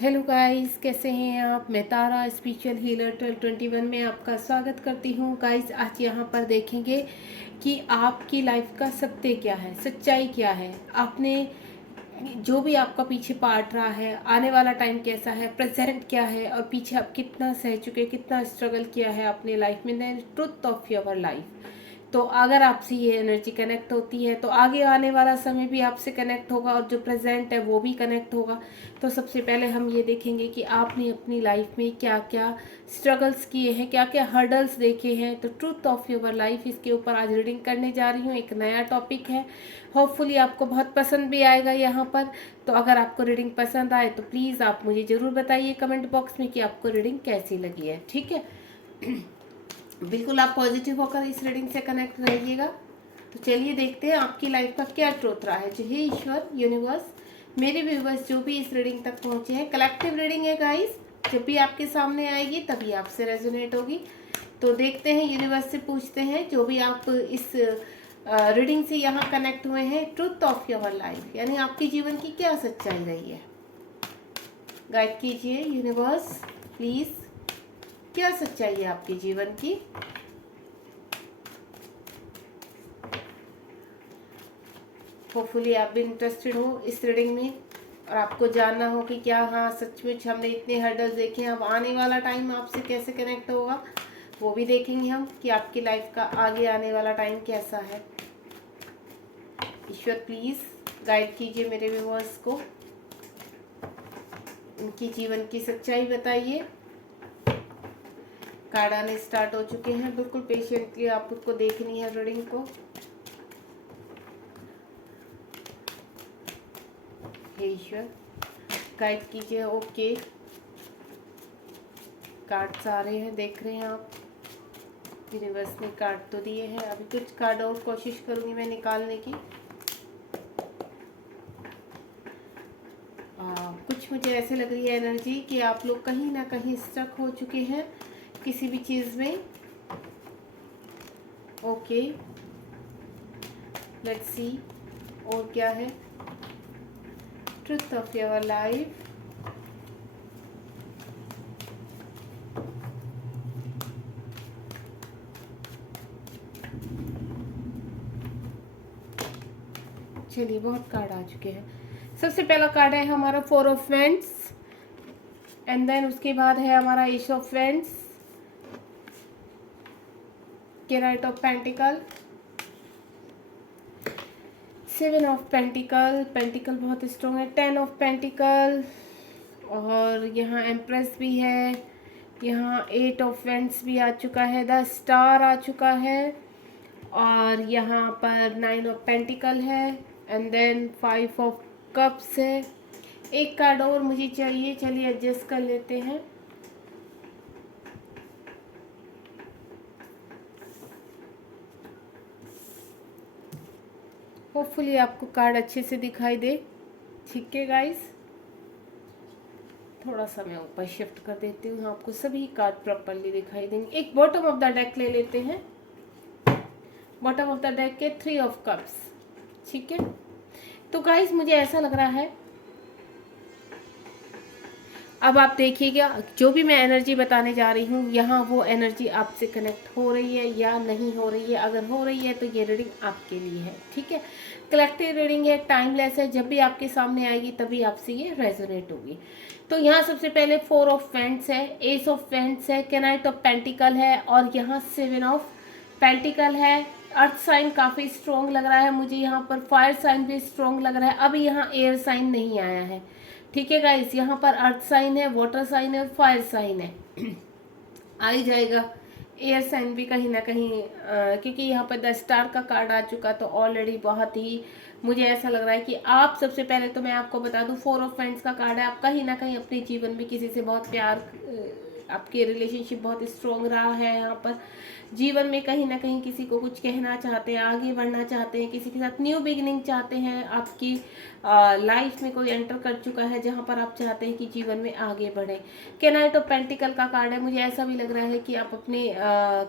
Hello guys, कैसे हैं आप। मैं तारा स्पिरिचुअल हीलर 1221 में आपका स्वागत करती हूँ। गाइस, आज यहाँ पर देखेंगे कि आपकी लाइफ का सत्य क्या है, सच्चाई क्या है। आपने जो भी आपका पीछे पार्ट रहा है, आने वाला टाइम कैसा है, प्रेजेंट क्या है, और पीछे आप कितना सह चुके, कितना स्ट्रगल किया है अपने लाइफ में, the truth of your life. तो अगर आपसे ये एनर्जी कनेक्ट होती है तो आगे आने वाला समय भी आपसे कनेक्ट होगा, और जो प्रेजेंट है वो भी कनेक्ट होगा। तो सबसे पहले हम ये देखेंगे कि आपने अपनी लाइफ में क्या क्या स्ट्रगल्स किए हैं, क्या क्या हर्डल्स देखे हैं। तो ट्रूथ ऑफ योर लाइफ, इसके ऊपर आज रीडिंग करने जा रही हूँ। एक नया टॉपिक है, होपफुली आपको बहुत पसंद भी आएगा यहाँ पर। तो अगर आपको रीडिंग पसंद आए तो प्लीज़ आप मुझे ज़रूर बताइए कमेंट बॉक्स में कि आपको रीडिंग कैसी लगी है, ठीक है। बिल्कुल आप पॉजिटिव होकर इस रीडिंग से कनेक्ट रहिएगा। तो चलिए देखते हैं आपकी लाइफ का क्या ट्रूथ रहा है। जो हे ईश्वर, यूनिवर्स, मेरे व्यूवर्स जो भी इस रीडिंग तक पहुंचे हैं, कलेक्टिव रीडिंग है गाइस, जब भी आपके सामने आएगी तभी आपसे रेजोनेट होगी। तो देखते हैं, यूनिवर्स से पूछते हैं, जो भी आप इस रीडिंग से यहाँ कनेक्ट हुए हैं, ट्रूथ ऑफ योर लाइफ, यानी आपके जीवन की क्या सच्चाई रही है। गाइड कीजिए यूनिवर्स प्लीज़, क्या सच्चाई है आपके जीवन की। होपफुली आप भी इंटरेस्टेड हो इस रीडिंग में, और आपको जानना हो कि क्या हाँ सचमुच हमने इतने हर्डल्स देखे हैं, अब आने वाला टाइम आपसे कैसे कनेक्ट होगा वो भी देखेंगे हम, कि आपकी लाइफ का आगे आने वाला टाइम कैसा है। ईश्वर प्लीज़ गाइड कीजिए मेरे व्यूअर्स को, उनकी जीवन की सच्चाई बताइए। कार्ड आने स्टार्ट हो चुके हैं, बिल्कुल पेशेंटली आप उसको देखनी है रीडिंग को। हे ईश्वर गाइड कीजिए। ओके, कार्ड्स आ रहे हैं, देख रहे हैं आप। यूनिवर्स ने कार्ड तो दिए हैं, अभी कुछ कार्ड और कोशिश करूंगी मैं निकालने की। कुछ मुझे ऐसे लग रही है एनर्जी कि आप लोग कहीं ना कहीं स्टक हो चुके हैं किसी भी चीज़ में। ओके, लेट्स सी और क्या है। ट्रुथ ऑफ योर लाइफ, चलिए बहुत कार्ड आ चुके हैं। सबसे पहला कार्ड है हमारा 4 ऑफ वेंड्स, एंड देन उसके बाद है हमारा S of vends, night of pentacle, 7 of pentacle, pentacle बहुत स्ट्रॉन्ग है, 10 ऑफ पेंटिकल, और यहाँ एम्प्रेस भी है, यहाँ 8 ऑफ वेंड्स भी आ चुका है, द स्टार आ चुका है, और यहाँ पर 9 ऑफ पेंटिकल है, एंड देन 5 ऑफ कप्स है। एक कार्ड और मुझे चाहिए, चलिए एडजस्ट कर लेते हैं। होपफुली आपको कार्ड अच्छे से दिखाई दे, ठीक है गाइस। थोड़ा सा मैं ऊपर शिफ्ट कर देती हूँ, आपको सभी कार्ड प्रॉपरली दिखाई देंगे। एक बॉटम ऑफ द डेक ले लेते हैं। बॉटम ऑफ द डेक के 3 ऑफ कप्स, ठीक है। तो गाइस मुझे ऐसा लग रहा है, अब आप देखिएगा जो भी मैं एनर्जी बताने जा रही हूँ, यहाँ वो एनर्जी आपसे कनेक्ट हो रही है या नहीं हो रही है। अगर हो रही है तो ये रीडिंग आपके लिए है, ठीक है। कलेक्टिव रीडिंग है, टाइमलेस है, जब भी आपके सामने आएगी तभी आपसे ये रेजोनेट होगी। तो यहाँ सबसे पहले 4 ऑफ वेंड्स है, एस ऑफ वेंड्स है, नाइट ऑफ पेंटिकल है, और यहाँ 7 ऑफ पेंटिकल है। अर्थ साइन काफ़ी स्ट्रॉन्ग लग रहा है मुझे यहाँ पर, फायर साइन भी स्ट्रॉन्ग लग रहा है। अभी यहाँ एयर साइन नहीं आया है, ठीक है गाइस। यहाँ पर अर्थ साइन है, वाटर साइन है, और फायर साइन है। आ ही जाएगा एयर साइन भी कहीं ना कहीं, क्योंकि यहाँ पर द स्टार का कार्ड आ चुका, तो ऑलरेडी बहुत ही मुझे ऐसा लग रहा है कि आप, सबसे पहले तो मैं आपको बता दूं, 4 ऑफ फ्रेंड्स का कार्ड है। आप कहीं ना कहीं अपने जीवन में किसी से बहुत प्यार, आपके रिलेशनशिप बहुत स्ट्रॉन्ग रहा है। यहाँ पर जीवन में कहीं ना कहीं किसी को कुछ कहना चाहते हैं, आगे बढ़ना चाहते हैं, किसी के साथ न्यू बिगिनिंग चाहते हैं। आपकी लाइफ में कोई एंटर कर चुका है जहाँ पर आप चाहते हैं कि जीवन में आगे बढ़े। नाइट ऑफ पेंटिकल का कार्ड है। मुझे ऐसा भी लग रहा है कि आप अपने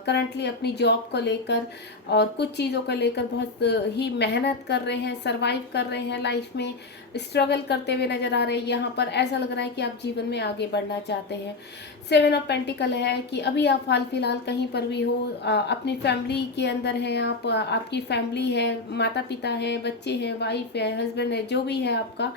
करंटली अपनी जॉब को लेकर और कुछ चीज़ों को लेकर बहुत ही मेहनत कर रहे हैं, सरवाइव कर रहे हैं लाइफ में। स्ट्रगल करते हुए नजर आ रहे हैं। यहाँ पर ऐसा लग रहा है कि आप जीवन में आगे बढ़ना चाहते हैं। 7 ऑफ पेंटिकल है कि अभी आप हाल फिलहाल कहीं पर भी हो, अपनी फैमिली के अंदर हैं आप, आपकी फैमिली है, माता पिता है, बच्चे हैं, वाइफ है, हस्बैंड है, जो भी है आपका,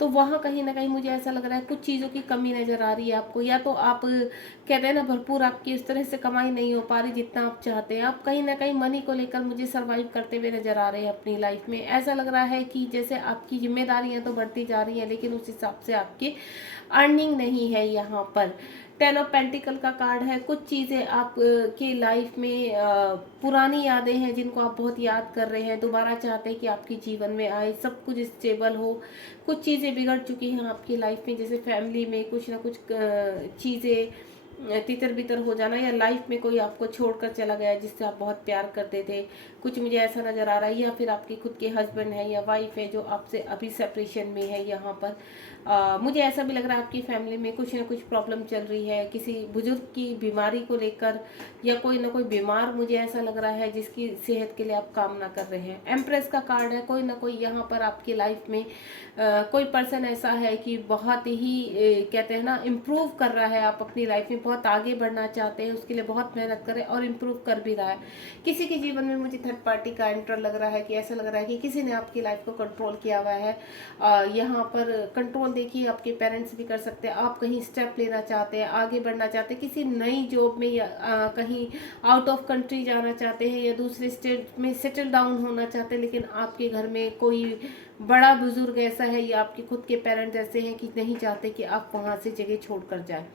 तो वहाँ कहीं ना कहीं मुझे ऐसा लग रहा है कुछ चीज़ों की कमी नज़र आ रही है आपको। या तो आप कहते हैं ना, भरपूर आपकी उस तरह से कमाई नहीं हो पा रही जितना आप चाहते हैं। आप कहीं ना कहीं मनी को लेकर मुझे सर्वाइव करते हुए नजर आ रहे हैं अपनी लाइफ में। ऐसा लग रहा है कि जैसे आपकी जिम्मेदारियां तो बढ़ती जा रही हैं, लेकिन उस हिसाब से आपकी अर्निंग नहीं है। यहाँ पर 10 ऑफ पेंटिकल का कार्ड है। कुछ चीज़ें आप की लाइफ में पुरानी यादें हैं जिनको आप बहुत याद कर रहे हैं, दोबारा चाहते हैं कि आपके जीवन में आए, सब कुछ स्टेबल हो। कुछ चीज़ें बिगड़ चुकी हैं आपकी लाइफ में, जैसे फैमिली में कुछ ना कुछ चीज़ें तितर बितर हो जाना, या लाइफ में कोई आपको छोड़कर चला गया जिससे आप बहुत प्यार करते थे, कुछ मुझे ऐसा नज़र आ रहा है। या फिर आपके खुद के हस्बैंड है या वाइफ है जो आपसे अभी सेपरेशन में है। यहाँ पर मुझे ऐसा भी लग रहा है आपकी फैमिली में कुछ ना कुछ प्रॉब्लम चल रही है, किसी बुजुर्ग की बीमारी को लेकर, या कोई ना कोई बीमार मुझे ऐसा लग रहा है जिसकी सेहत के लिए आप कामना कर रहे हैं। एम्प्रेस का कार्ड है। कोई ना कोई यहाँ पर आपकी लाइफ में कोई पर्सन ऐसा है कि बहुत ही कहते हैं ना, इम्प्रूव कर रहा है, आप अपनी लाइफ में बहुत आगे बढ़ना चाहते हैं, उसके लिए बहुत मेहनत करें और इम्प्रूव कर भी रहा है। किसी के जीवन में मुझे थर्ड पार्टी का एंटर लग रहा है कि ऐसा लग रहा है कि किसी ने आपकी लाइफ को कंट्रोल किया हुआ है। यहाँ पर कंट्रोल देखिए आपके पेरेंट्स भी कर सकते हैं। आप कहीं स्टेप लेना चाहते हैं, आगे बढ़ना चाहते हैं, किसी नई जॉब में या कहीं आउट ऑफ कंट्री जाना चाहते हैं, या दूसरे स्टेट में सेटल डाउन होना चाहते हैं, लेकिन आपके घर में कोई बड़ा बुजुर्ग ऐसा है या आपके खुद के पेरेंट्स ऐसे हैं कि नहीं चाहते कि आप वहाँ से जगह छोड़ कर जाए।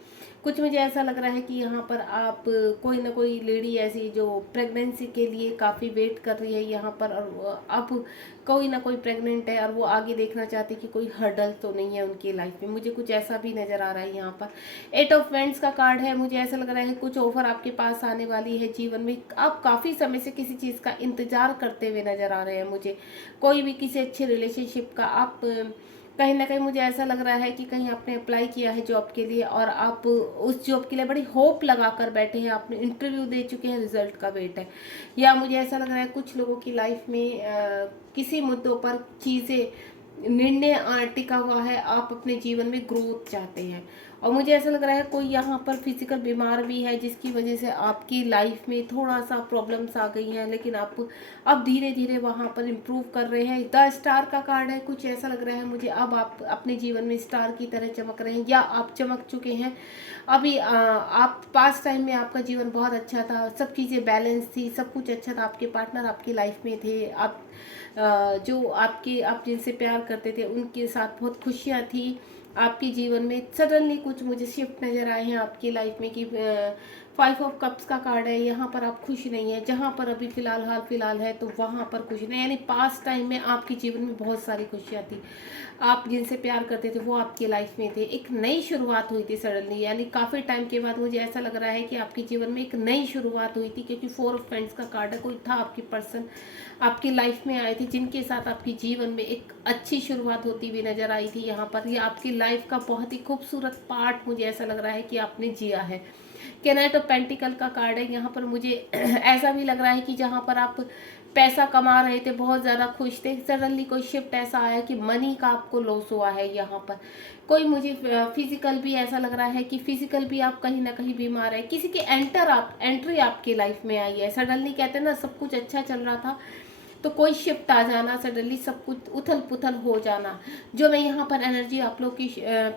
कुछ मुझे ऐसा लग रहा है कि यहाँ पर आप कोई ना कोई लेडी ऐसी जो प्रेगनेंसी के लिए काफ़ी वेट कर रही है यहाँ पर, और अब कोई ना कोई प्रेग्नेंट है और वो आगे देखना चाहती है कि कोई हर्डल तो नहीं है उनकी लाइफ में। मुझे कुछ ऐसा भी नज़र आ रहा है यहाँ पर। 8 ऑफ वेंट्स का कार्ड है। मुझे ऐसा लग रहा है कुछ ऑफर आपके पास आने वाली है जीवन में। आप काफ़ी समय से किसी चीज़ का इंतजार करते हुए नज़र आ रहे हैं मुझे, कोई भी किसी अच्छे रिलेशनशिप का। आप कहीं ना कहीं मुझे ऐसा लग रहा है कि कहीं आपने अप्लाई किया है जॉब के लिए और आप उस जॉब के लिए बड़ी होप लगा कर बैठे हैं, आपने इंटरव्यू दे चुके हैं, रिजल्ट का वेट है। या मुझे ऐसा लग रहा है कुछ लोगों की लाइफ में किसी मुद्दों पर चीज़ें निर्णय टिका हुआ है, आप अपने जीवन में ग्रोथ चाहते हैं। और मुझे ऐसा लग रहा है कोई यहाँ पर फिजिकल बीमार भी है जिसकी वजह से आपकी लाइफ में थोड़ा सा प्रॉब्लम्स आ गई हैं, लेकिन आप अब धीरे धीरे वहाँ पर इम्प्रूव कर रहे हैं। द स्टार का कार्ड है। कुछ ऐसा लग रहा है मुझे अब आप अपने जीवन में स्टार की तरह चमक रहे हैं, या आप चमक चुके हैं अभी। आप पास्ट टाइम में आपका जीवन बहुत अच्छा था, सब चीज़ें बैलेंस थी, सब कुछ अच्छा था, आपके पार्टनर आपकी लाइफ में थे, आप जो आप जिनसे प्यार करते थे उनके साथ बहुत खुशियाँ थी आपके जीवन में। सडनली कुछ मुझे शिफ्ट नज़र आए हैं आपकी लाइफ में कि 5 ऑफ कप्स का कार्ड है। यहाँ पर आप खुश नहीं है, जहाँ पर अभी हाल फिलहाल है तो वहाँ पर खुश नहीं, यानी पास्ट टाइम में आपके जीवन में बहुत सारी खुशियाँ थी, आप जिनसे प्यार करते थे वो आपकी लाइफ में थे, एक नई शुरुआत हुई थी सडनली, यानी काफ़ी टाइम के बाद मुझे ऐसा लग रहा है कि आपके जीवन में एक नई शुरुआत हुई थी, क्योंकि 4 ऑफ फ्रेंड्स का कार्ड है। कोई था आपकी पर्सन आपकी लाइफ में आए थे जिनके साथ आपके जीवन में एक अच्छी शुरुआत होती हुई नजर आई थी। यहाँ पर ये आपकी लाइफ का बहुत ही खूबसूरत पार्ट मुझे ऐसा लग रहा है कि आपने जिया है। कैनाइट ऑफ पेंटिकल का कार्ड है। यहाँ पर मुझे ऐसा भी लग रहा है कि जहाँ पर आप पैसा कमा रहे थे, बहुत ज़्यादा खुश थे, सडनली कोई शिफ्ट ऐसा आया कि मनी का आपको लॉस हुआ है। यहाँ पर कोई मुझे फिजिकल भी ऐसा लग रहा है कि फिजिकल भी आप कहीं ना कहीं बीमार है, किसी की एंट्री आपकी लाइफ में आई है सडनली। कहते हैं ना, सब कुछ अच्छा चल रहा था तो कोई शिफ्ट आ जाना, सडनली सब कुछ उथल पुथल हो जाना। जो मैं यहाँ पर एनर्जी आप लोग की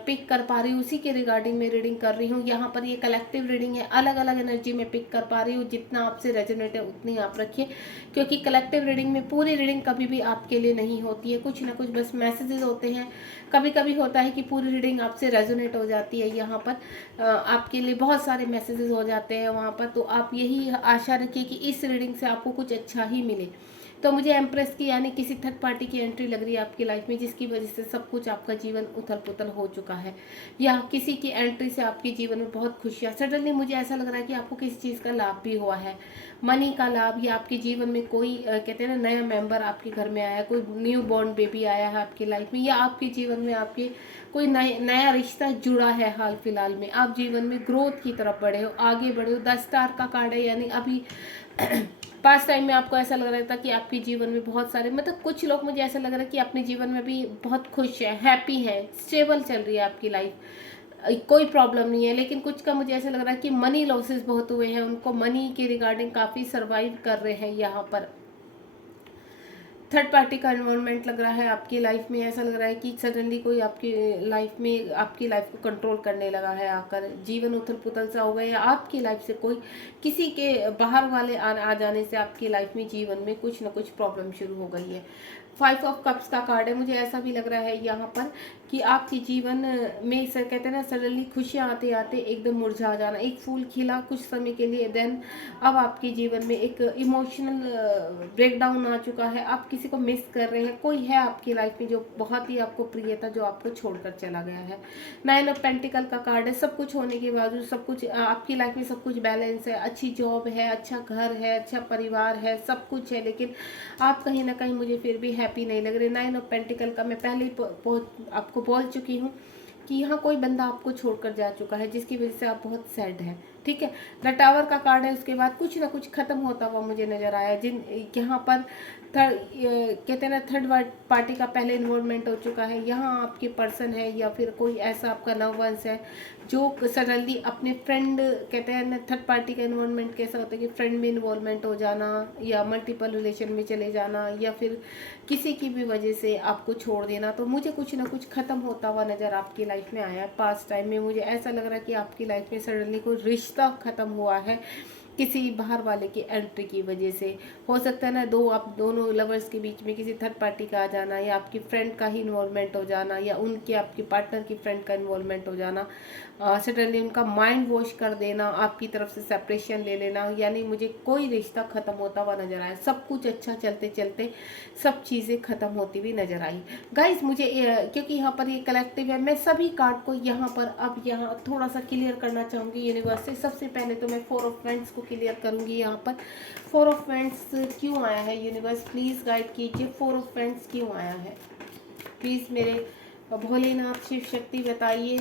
पिक कर पा रही हूँ उसी के रिगार्डिंग मैं रीडिंग कर रही हूँ। यहाँ पर ये कलेक्टिव रीडिंग है, अलग अलग एनर्जी में पिक कर पा रही हूँ, जितना आपसे रेजोनेट है उतनी आप रखिए, क्योंकि कलेक्टिव रीडिंग में पूरी रीडिंग कभी भी आपके लिए नहीं होती है, कुछ ना कुछ बस मैसेजेस होते हैं। कभी कभी होता है कि पूरी रीडिंग आपसे रेजोनेट हो जाती है, यहाँ पर आपके लिए बहुत सारे मैसेजेस हो जाते हैं वहाँ पर, तो आप यही आशा रखिए कि इस रीडिंग से आपको कुछ अच्छा ही मिले। तो मुझे एम्प्रेस की यानी किसी थर्ड पार्टी की एंट्री लग रही है आपकी लाइफ में, जिसकी वजह से सब कुछ आपका जीवन उथल पुथल हो चुका है, या किसी की एंट्री से आपके जीवन में बहुत खुशियाँ। सडनली मुझे ऐसा लग रहा है कि आपको किसी चीज़ का लाभ भी हुआ है, मनी का लाभ, या आपके जीवन में कोई कहते हैं ना नया मेंबर आपके घर में आया, कोई न्यू बॉर्न बेबी आया है आपकी लाइफ में, या आपके जीवन में आपके कोई नया रिश्ता जुड़ा है हाल फिलहाल में, आप जीवन में ग्रोथ की तरफ बढ़े हो, आगे बढ़े हो। 10 स्टार का कार्ड है, यानी अभी पास्ट टाइम में आपको ऐसा लग रहा था कि आपके जीवन में बहुत सारे, मतलब कुछ लोग, मुझे ऐसा लग रहा है कि अपने जीवन में भी बहुत खुश है, हैप्पी है, स्टेबल चल रही है आपकी लाइफ, कोई प्रॉब्लम नहीं है। लेकिन कुछ का मुझे ऐसा लग रहा है कि मनी लॉसेस बहुत हुए हैं, उनको मनी के रिगार्डिंग काफ़ी सर्वाइव कर रहे हैं। यहाँ पर थर्ड पार्टी का इन्वॉल्वमेंट लग रहा है आपकी लाइफ में। ऐसा लग रहा है कि सडनली कोई आपकी लाइफ में आपकी लाइफ को कंट्रोल करने लगा है आकर, जीवन उथल पुथल सा हो गया, या आपकी लाइफ से कोई किसी के बाहर वाले आ जाने से आपकी लाइफ में जीवन में कुछ ना कुछ प्रॉब्लम शुरू हो गई है। 5 ऑफ कप्स का कार्ड है, मुझे ऐसा भी लग रहा है यहाँ पर कि आपके जीवन में सर कहते हैं ना, सडनली खुशियाँ आते आते एकदम मुरझा जाना। एक फूल खिला कुछ समय के लिए, देन अब आपके जीवन में एक इमोशनल ब्रेकडाउन आ चुका है, आप किसी को मिस कर रहे हैं, कोई है आपकी लाइफ में जो बहुत ही आपको प्रिय था, जो आपको छोड़कर चला गया है। 9 ऑफ पेंटिकल का कार्ड है, सब कुछ होने के बावजूद, सब कुछ आपकी लाइफ में सब कुछ बैलेंस है, अच्छी जॉब है, अच्छा घर है, अच्छा परिवार है, सब कुछ है, लेकिन आप कहीं ना कहीं मुझे फिर भी हैप्पी नहीं लग रहे। 9 ऑफ पेंटिकल का मैं पहले ही आपको बोल चुकी हूँ कि यहाँ कोई बंदा आपको छोड़कर जा चुका है, जिसकी वजह से आप बहुत सैड हैं, ठीक है। द टावर का कार्ड है, उसके बाद कुछ ना कुछ खत्म होता हुआ मुझे नजर आया। जिन यहाँ पर कहते हैं ना, थर्ड पार्टी का पहले इन्वॉल्वमेंट हो चुका है, यहाँ आपके पर्सन है या फिर कोई ऐसा आपका लव वंस है जो सडनली अपने फ्रेंड, कहते हैं ना, थर्ड पार्टी का इन्वॉल्वमेंट कैसा होता है कि फ्रेंड में इन्वॉल्वमेंट हो जाना, या मल्टीपल रिलेशन में चले जाना, या फिर किसी की भी वजह से आपको छोड़ देना। तो मुझे कुछ ना कुछ खत्म होता हुआ नज़र आपकी लाइफ में आया है। पास्ट टाइम में मुझे ऐसा लग रहा है कि आपकी लाइफ में सडनली कोई रिश्ता खत्म हुआ है किसी बाहर वाले की एंट्री की वजह से। हो सकता है ना, आप दोनों लवर्स के बीच में किसी थर्ड पार्टी का आ जाना, या आपकी फ्रेंड का ही इन्वॉल्वमेंट हो जाना, या उनके आपके पार्टनर की फ्रेंड का इन्वॉल्वमेंट हो जाना, सडनली उनका माइंड वॉश कर देना, आपकी तरफ से सेपरेशन ले लेना। यानी मुझे कोई रिश्ता खत्म होता हुआ नजर आया, सब कुछ अच्छा चलते चलते सब चीज़ें खत्म होती हुई नजर आई। गाइज मुझे क्योंकि यहाँ पर ये कलेक्टिव है, मैं सभी कार्ड को यहाँ पर अब यहाँ थोड़ा सा क्लियर करना चाहूँगी यूनिवर्स से। सबसे पहले तो मैं 4 ऑफ वेंट्स को क्लियर करूँगी। यहाँ पर 4 ऑफ वेंट्स क्यों आया है, यूनिवर्स प्लीज़ गाइड कीजिए, 4 ऑफ वेंट्स क्यों आया है, प्लीज़ मेरे भोलेनाथ शिव शक्ति बताइए।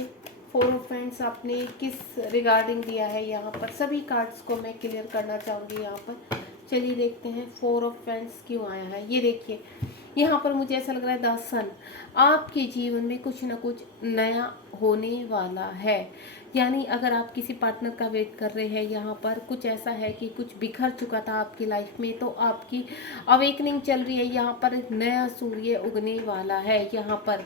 4 ऑफ वेंट्स आपने किस रिगार्डिंग दिया है, यहाँ पर सभी कार्ड्स को मैं क्लियर करना चाहूँगी। यहाँ पर चलिए देखते हैं 4 ऑफ वेंट्स क्यों आया है। ये देखिए, यहाँ पर मुझे ऐसा लग रहा है द सन, आपके जीवन में कुछ ना कुछ नया होने वाला है। यानी अगर आप किसी पार्टनर का वेट कर रहे हैं, यहाँ पर कुछ ऐसा है कि कुछ बिखर चुका था आपकी लाइफ में, तो आपकी अवेकनिंग चल रही है। यहाँ पर एक नया सूर्य उगने वाला है। यहाँ पर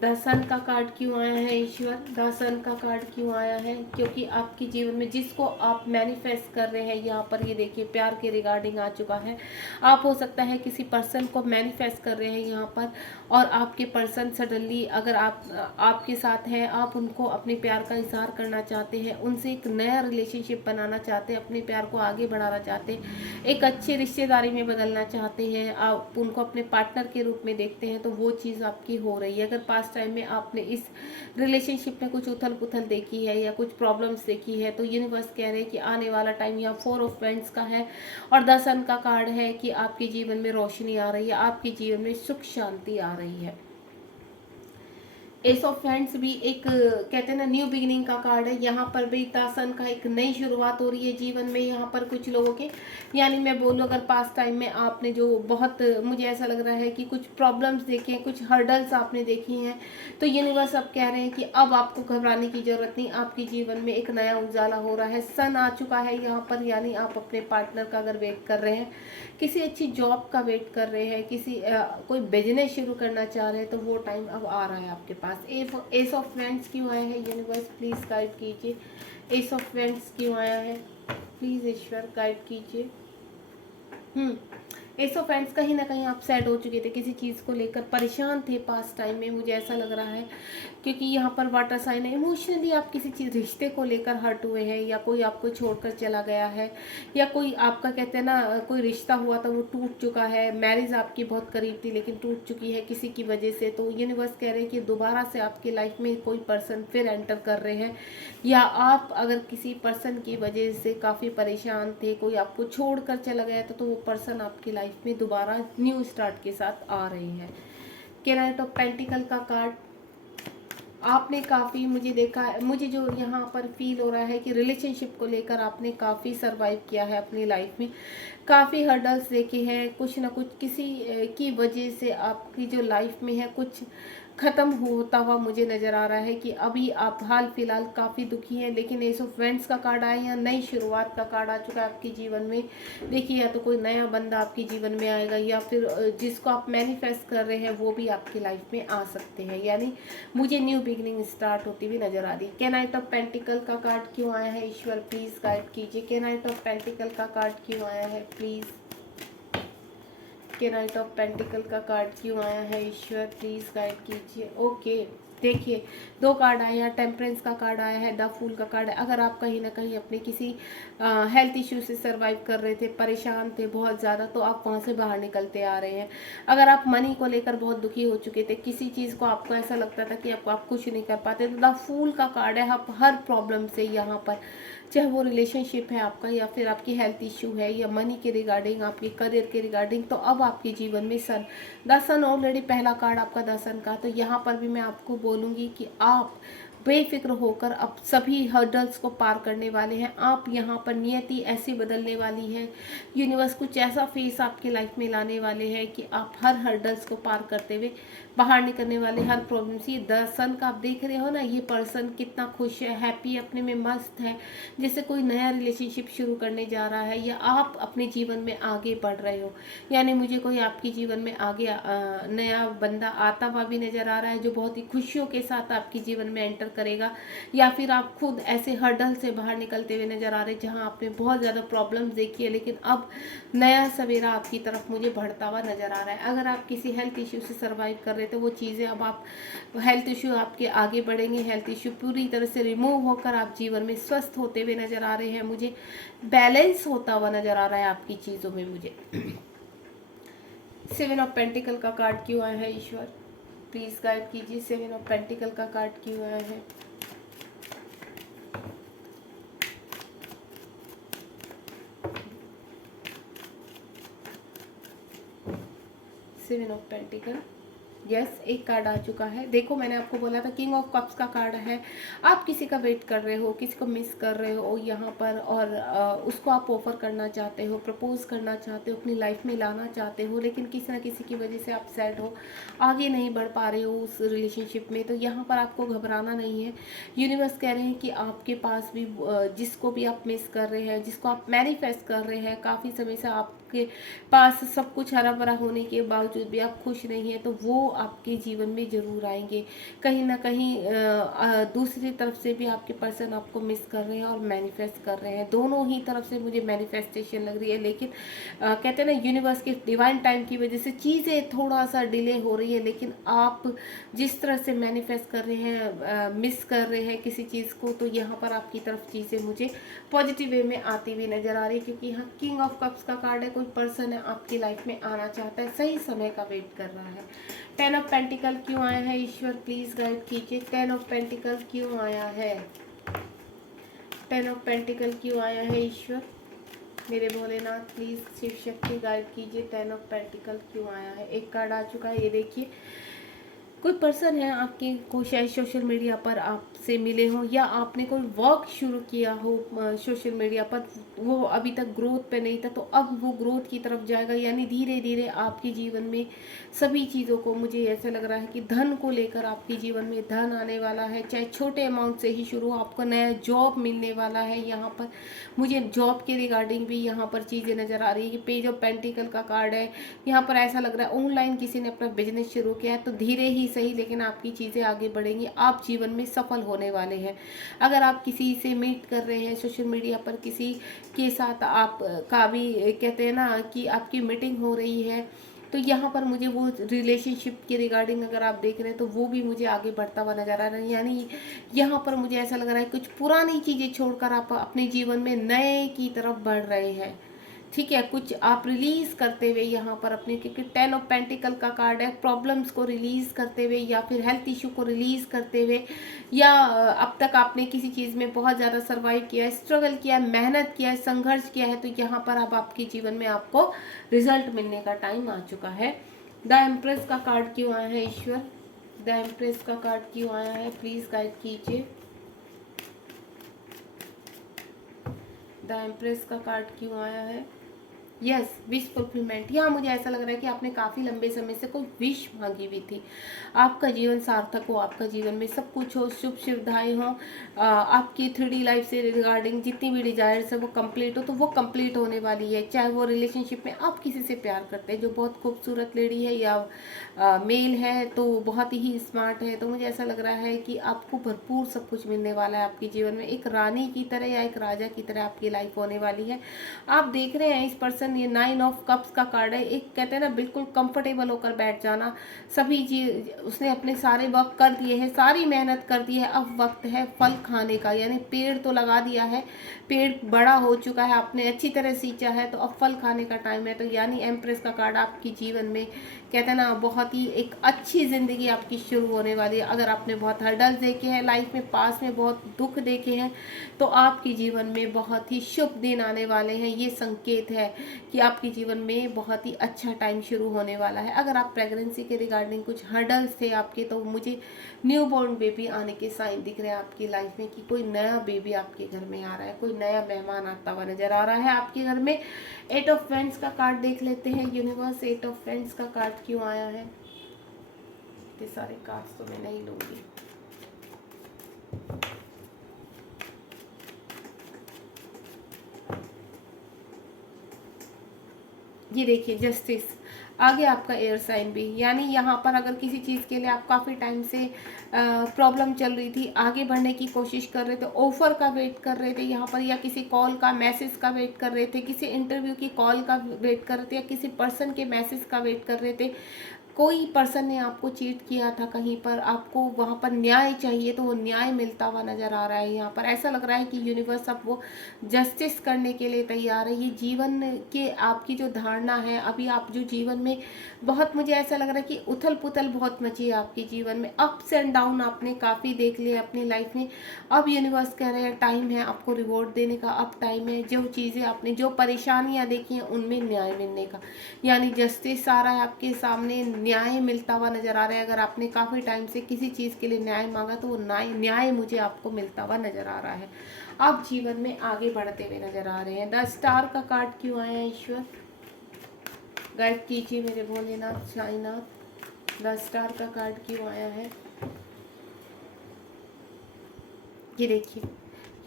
द सन का कार्ड क्यों आया है ईश्वर, द सन का कार्ड क्यों आया है, क्योंकि आपके जीवन में जिसको आप मैनिफेस्ट कर रहे हैं, यहाँ पर ये देखिए प्यार के रिगार्डिंग आ चुका है। आप हो सकता है किसी पर्सन को मैनिफेस्ट कर रहे हैं यहाँ पर, और आपके पर्सन सडनली अगर आपके साथ हैं, आप उनको अपने प्यार का इजहार करना चाहते हैं, उनसे एक नया रिलेशनशिप बनाना चाहते हैं, अपने प्यार को आगे बढ़ाना चाहते हैं, एक अच्छी रिश्तेदारी में बदलना चाहते हैं, आप उनको अपने पार्टनर के रूप में देखते हैं, तो वो चीज़ आपकी हो रही है। अगर पास्ट टाइम में आपने इस रिलेशनशिप में कुछ उथल पुथल देखी है या कुछ प्रॉब्लम्स देखी है, तो यूनिवर्स कह रहे हैं कि आने वाला टाइम यहाँ 4 ऑफ वेंट्स का है, और द सन का कार्ड है कि आपके जीवन में रोशनी आ रही है, आपके जीवन में सुख शांति आ रही है। एस ऑफ हैंड्स भी एक कहते हैं ना न्यू बिगिनिंग का कार्ड है। यहाँ पर भी तासन का एक नई शुरुआत हो रही है जीवन में यहाँ पर कुछ लोगों के। यानी मैं बोलूँ अगर पास्ट टाइम में आपने जो बहुत, मुझे ऐसा लग रहा है कि कुछ प्रॉब्लम्स देखे हैं, कुछ हर्डल्स आपने देखी हैं, तो यूनिवर्स अब कह रहे हैं कि अब आपको घबराने की जरूरत नहीं, आपके जीवन में एक नया उजाला हो रहा है, सन आ चुका है यहाँ पर। यानी आप अपने पार्टनर का अगर वेट कर रहे हैं, किसी अच्छी जॉब का वेट कर रहे हैं, किसी कोई बिजनेस शुरू करना चाह रहे हैं, तो वो टाइम अब आ रहा है आपके पास। एस ऑफ वेंट्स क्यों आया है यूनिवर्स, प्लीज़ गाइड कीजिए। एस ऑफ वेंट्स क्यों आया है, प्लीज़ ईश्वर गाइड कीजिए। एस ऑफ हैंड्स, कहीं ना कहीं आप सैड हो चुके थे, किसी चीज़ को लेकर परेशान थे पास्ट टाइम में, मुझे ऐसा लग रहा है, क्योंकि यहाँ पर वाटर साइन है। इमोशनली आप किसी चीज़ रिश्ते को लेकर हर्ट हुए हैं, या कोई आपको छोड़कर चला गया है, या कोई आपका कहते हैं ना कोई रिश्ता हुआ था वो टूट चुका है, मैरिज आपकी बहुत करीब थी लेकिन टूट चुकी है किसी की वजह से। तो यूनिवर्स कह रहे हैं कि दोबारा से आपकी लाइफ में कोई पर्सन फिर एंटर कर रहे हैं, या आप अगर किसी पर्सन की वजह से काफ़ी परेशान थे, कोई आपको छोड़ कर चला गया था, तो वो पर्सन आपकी लाइफ में दोबारा न्यू स्टार्ट के साथ आ रहे हैं। नाइट ऑफ पेंटिकल का कार्ड, आपने काफ़ी, मुझे देखा, मुझे जो यहाँ पर फील हो रहा है कि रिलेशनशिप को लेकर आपने काफ़ी सरवाइव किया है अपनी लाइफ में, काफ़ी हर्डल्स देखे हैं, कुछ ना कुछ किसी की वजह से आपकी जो लाइफ में है कुछ ख़त्म होता हुआ मुझे नज़र आ रहा है कि अभी आप हाल फिलहाल काफ़ी दुखी हैं। लेकिन एस ऑफ फ्रेंड्स का कार्ड आया या नई शुरुआत का कार्ड आ चुका है आपके जीवन में। देखिए, या तो कोई नया बंदा आपके जीवन में आएगा या फिर जिसको आप मैनिफेस्ट कर रहे हैं वो भी आपकी लाइफ में आ सकते हैं। यानी मुझे न्यू बिगनिंग स्टार्ट होती हुई नज़र आ रही है। नाइट ऑफ पेंटिकल का कार्ड क्यों आया है ईश्वर, प्लीज़ गाइड कीजिए। नाइट ऑफ पेंटिकल का कार्ड क्यों आया है प्लीज़। नाइट ऑफ पेंटिकल का कार्ड क्यों आया है ईश्वर, प्लीज़ गाइड कीजिए। ओके, देखिए 2 कार्ड आए हैं। टेम्परेंस का कार्ड आया है, द फूल का कार्ड है। अगर आप कहीं ना कहीं अपने किसी हेल्थ इश्यू से सर्वाइव कर रहे थे, परेशान थे बहुत ज़्यादा, तो आप वहाँ से बाहर निकलते आ रहे हैं। अगर आप मनी को लेकर बहुत दुखी हो चुके थे, किसी चीज़ को आपको ऐसा लगता था कि आप कुछ नहीं कर पाते, तो द फूल का कार्ड है। आप हर प्रॉब्लम से यहाँ पर, चाहे वो रिलेशनशिप है आपका या फिर आपकी हेल्थ इश्यू है या मनी के रिगार्डिंग, आपके करियर के रिगार्डिंग, तो अब आपके जीवन में सन, द सन ऑलरेडी पहला कार्ड आपका द सन का। तो यहाँ पर भी मैं आपको बोलूँगी कि आप बेफिक्र होकर अब सभी हर्डल्स को पार करने वाले हैं। आप यहाँ पर नियति ऐसी बदलने वाली है, यूनिवर्स कुछ ऐसा फेस आपके लाइफ में लाने वाले हैं कि आप हर हर्डल्स को पार करते हुए बाहर निकलने वाले, हर प्रॉब्लम से। द सन का आप देख रहे हो ना, ये पर्सन कितना खुश है, हैप्पी, अपने में मस्त है, जैसे कोई नया रिलेशनशिप शुरू करने जा रहा है या आप अपने जीवन में आगे बढ़ रहे हो। यानी मुझे कोई आपके जीवन में आगे नया बंदा आता हुआ भी नज़र आ रहा है जो बहुत ही खुशियों के साथ आपके जीवन में एंटर करेगा, या फिर आप खुद ऐसे हर्डल से बाहर निकलते हुए नज़र आ रहे हैं जहाँ आपने बहुत ज़्यादा प्रॉब्लम्स देखी है, लेकिन अब नया सवेरा आपकी तरफ मुझे बढ़ता हुआ नज़र आ रहा है। अगर आप किसी हेल्थ इश्यू से सर्वाइव कर रहे थे, वो चीज़ें अब आप, हेल्थ इश्यू आपके आगे बढ़ेंगे, हेल्थ इश्यू पूरी तरह से रिमूव होकर आप जीवन में स्वस्थ होते हुए नज़र आ रहे हैं। मुझे बैलेंस होता हुआ नज़र आ रहा है आपकी चीज़ों में मुझे। 7 ऑफ पेंटिकल का कार्ड क्यों आया है ईश्वर, प्लीज़ गाइड कीजिए। 7 ऑफ पेंटिकल का कार्ड क्यों आया है। सेवन ऑफ पेंटिकल, यस, एक कार्ड आ चुका है। देखो, मैंने आपको बोला था किंग ऑफ कप्स का कार्ड है। आप किसी का वेट कर रहे हो, किसी को मिस कर रहे हो यहाँ पर, और उसको आप ऑफर करना चाहते हो, प्रपोज करना चाहते हो, अपनी लाइफ में लाना चाहते हो, लेकिन किसी ना किसी की वजह से आप सैड हो, आगे नहीं बढ़ पा रहे हो उस रिलेशनशिप में। तो यहाँ पर आपको घबराना नहीं है। यूनिवर्स कह रहे हैं कि आपके पास भी जिसको भी आप मिस कर रहे हैं, जिसको आप मैनिफेस्ट कर रहे हैं, काफ़ी समय से आपके पास सब कुछ हरा भरा होने के बावजूद भी आप खुश नहीं हैं, तो वो आपके जीवन में ज़रूर आएंगे। कहीं ना कहीं दूसरी तरफ से भी आपके पर्सन आपको मिस कर रहे हैं और मैनिफेस्ट कर रहे हैं। दोनों ही तरफ से मुझे मैनिफेस्टेशन लग रही है, लेकिन कहते हैं ना, यूनिवर्स के डिवाइन टाइम की वजह से चीज़ें थोड़ा सा डिले हो रही है। लेकिन आप जिस तरह से मैनिफेस्ट कर रहे हैं, मिस कर रहे हैं किसी चीज़ को, तो यहाँ पर आपकी तरफ चीज़ें मुझे पॉजिटिव वे में आती हुई नज़र आ रही है, क्योंकि यहाँ किंग ऑफ कप्स का कार्ड है। कोई पर्सन है आपकी लाइफ में आना चाहता है, सही समय का वेट कर रहा है। 10 ऑफ पेंटिकल क्यों आया है ईश्वर, प्लीज़ गाइड कीजिए। 10 ऑफ पेंटिकल क्यों आया है। 10 ऑफ पेंटिकल क्यों आया है ईश्वर, मेरे भोलेनाथ, प्लीज़ शिव शक्ति गाइड कीजिए। 10 ऑफ पेंटिकल क्यों आया है। एक कार्ड आ चुका है, ये देखिए। कोई पर्सन है आपकी, कोई शायद सोशल मीडिया पर आपसे मिले हो, या आपने कोई वर्क शुरू किया हो सोशल मीडिया पर, वो अभी तक ग्रोथ पे नहीं था, तो अब वो ग्रोथ की तरफ जाएगा। यानी धीरे धीरे आपके जीवन में सभी चीज़ों को, मुझे ऐसा लग रहा है कि धन को लेकर आपके जीवन में धन आने वाला है, चाहे छोटे अमाउंट से ही शुरू हो। आपको नया जॉब मिलने वाला है। यहाँ पर मुझे जॉब के रिगार्डिंग भी यहाँ पर चीज़ें नज़र आ रही है कि पेज ऑफ पेंटिकल का कार्ड है। यहाँ पर ऐसा लग रहा है ऑनलाइन किसी ने अपना बिजनेस शुरू किया है, तो धीरे ही सही लेकिन आपकी चीज़ें आगे बढ़ेंगी, आप जीवन में सफल होने वाले हैं। अगर आप किसी से मीट कर रहे हैं सोशल मीडिया पर, किसी के साथ आप का भी कहते हैं ना कि आपकी मीटिंग हो रही है, तो यहाँ पर मुझे वो रिलेशनशिप के रिगार्डिंग अगर आप देख रहे हैं, तो वो भी मुझे आगे बढ़ता हुआ नजर आ रहा है। यानी यहाँ पर मुझे ऐसा लग रहा है कुछ पुरानी चीज़ें छोड़कर आप अपने जीवन में नए की तरफ बढ़ रहे हैं। ठीक है, कुछ आप रिलीज करते हुए यहाँ पर अपने, क्योंकि 10 ऑफ पेंटिकल का कार्ड है, प्रॉब्लम्स को रिलीज करते हुए या फिर हेल्थ इशू को रिलीज करते हुए, या अब तक आपने किसी चीज़ में बहुत ज़्यादा सर्वाइव किया है, स्ट्रगल किया है, मेहनत किया है, संघर्ष किया है, तो यहाँ पर अब आपके जीवन में आपको रिजल्ट मिलने का टाइम आ चुका है। द एम्प्रेस का कार्ड क्यों आया है ईश्वर, द एम्प्रेस का कार्ड क्यों आया है, प्लीज गाइड कीजिए। द एम्प्रेस का कार्ड क्यों आया है। Yes, wish fulfilment. यहाँ मुझे ऐसा लग रहा है कि आपने काफ़ी लंबे समय से कोई विश मांगी हुई थी। आपका जीवन सार्थक हो, आपका जीवन में सब कुछ हो, सुख सुविधाएं हो, आपकी 3D लाइफ से रिगार्डिंग जितनी भी डिजायर्स है वो कंप्लीट हो, तो वो कंप्लीट होने वाली है। चाहे वो रिलेशनशिप में आप किसी से प्यार करते हैं, जो बहुत खूबसूरत लेडी है या मेल है तो बहुत ही स्मार्ट है, तो मुझे ऐसा लग रहा है कि आपको भरपूर सब कुछ मिलने वाला है आपके जीवन में। एक रानी की तरह या एक राजा की तरह आपकी लाइफ होने वाली है। आप देख रहे हैं इस पर्सन, ये 9 ऑफ कप्स का कार्ड है। एक कहते हैं ना बिल्कुल कंफर्टेबल होकर बैठ जाना, सभी चीज उसने अपने सारे वर्क कर दिए हैं, सारी मेहनत कर दी है, अब वक्त है फल खाने का। यानी पेड़ तो लगा दिया है, पेड़ बड़ा हो चुका है, आपने अच्छी तरह सींचा है, तो अब फल खाने का टाइम है। तो यानी एम्प्रेस का कार्ड आपके जीवन में कहते हैं ना बहुत ही एक अच्छी ज़िंदगी आपकी शुरू होने वाली है। अगर आपने बहुत हर्डल्स देखे हैं लाइफ में, पास में बहुत दुख देखे हैं, तो आपके जीवन में बहुत ही शुभ दिन आने वाले हैं। ये संकेत है कि आपके जीवन में बहुत ही अच्छा टाइम शुरू होने वाला है। अगर आप प्रेगनेंसी के रिगार्डिंग कुछ हर्डल्स थे आपके, तो मुझे न्यू बॉर्न बेबी आने के साइन दिख रहे हैं आपकी लाइफ में, कि कोई नया बेबी आपके घर में आ रहा है, कोई नया मेहमान आता हुआ नजर आ रहा है आपके घर में। 8 ऑफ फ्रेंड्स का कार्ड देख लेते हैं। यूनिवर्स 8 ऑफ फ्रेंड्स का कार्ड क्यों आया है। इतने सारे कार्ड्स तो मैं नहीं लूंगी। ये देखिए जस्टिस, आगे आपका एयर साइन भी। यानी यहाँ पर अगर किसी चीज़ के लिए आप काफ़ी टाइम से प्रॉब्लम चल रही थी, आगे बढ़ने की कोशिश कर रहे थे, ऑफर का वेट कर रहे थे यहाँ पर, या किसी कॉल का मैसेज का वेट कर रहे थे, किसी इंटरव्यू की कॉल का वेट कर रहे थे, या किसी पर्सन के मैसेज का वेट कर रहे थे, कोई पर्सन ने आपको चीट किया था कहीं पर, आपको वहाँ पर न्याय चाहिए, तो वो न्याय मिलता हुआ नजर आ रहा है। यहाँ पर ऐसा लग रहा है कि यूनिवर्स अब वो जस्टिस करने के लिए तैयार है। ये जीवन के आपकी जो धारणा है, अभी आप जो जीवन में बहुत, मुझे ऐसा लग रहा है कि उथल पुथल बहुत मची है आपके जीवन में, अप्स एंड डाउन आपने काफ़ी देख लिया अपनी लाइफ में। अब यूनिवर्स कह रहे हैं टाइम है आपको रिवॉर्ड देने का, अब टाइम है जो चीज़ें आपने, जो परेशानियाँ देखी हैं उनमें न्याय मिलने का। यानी जस्टिस आ रहा है आपके सामने, न्याय मिलता हुआ नजर आ रहा है। अगर आपने काफ़ी टाइम से किसी चीज़ के लिए न्याय मांगा, तो वो न्याय मुझे आपको मिलता हुआ नजर आ रहा है। आप जीवन में आगे बढ़ते हुए नजर आ रहे हैं। द स्टार का कार्ड क्यों आया है ईश्वर, गाइड कीजिए मेरे भोलेनाथ साईनाथ। द स्टार का कार्ड क्यों आया है। ये देखिए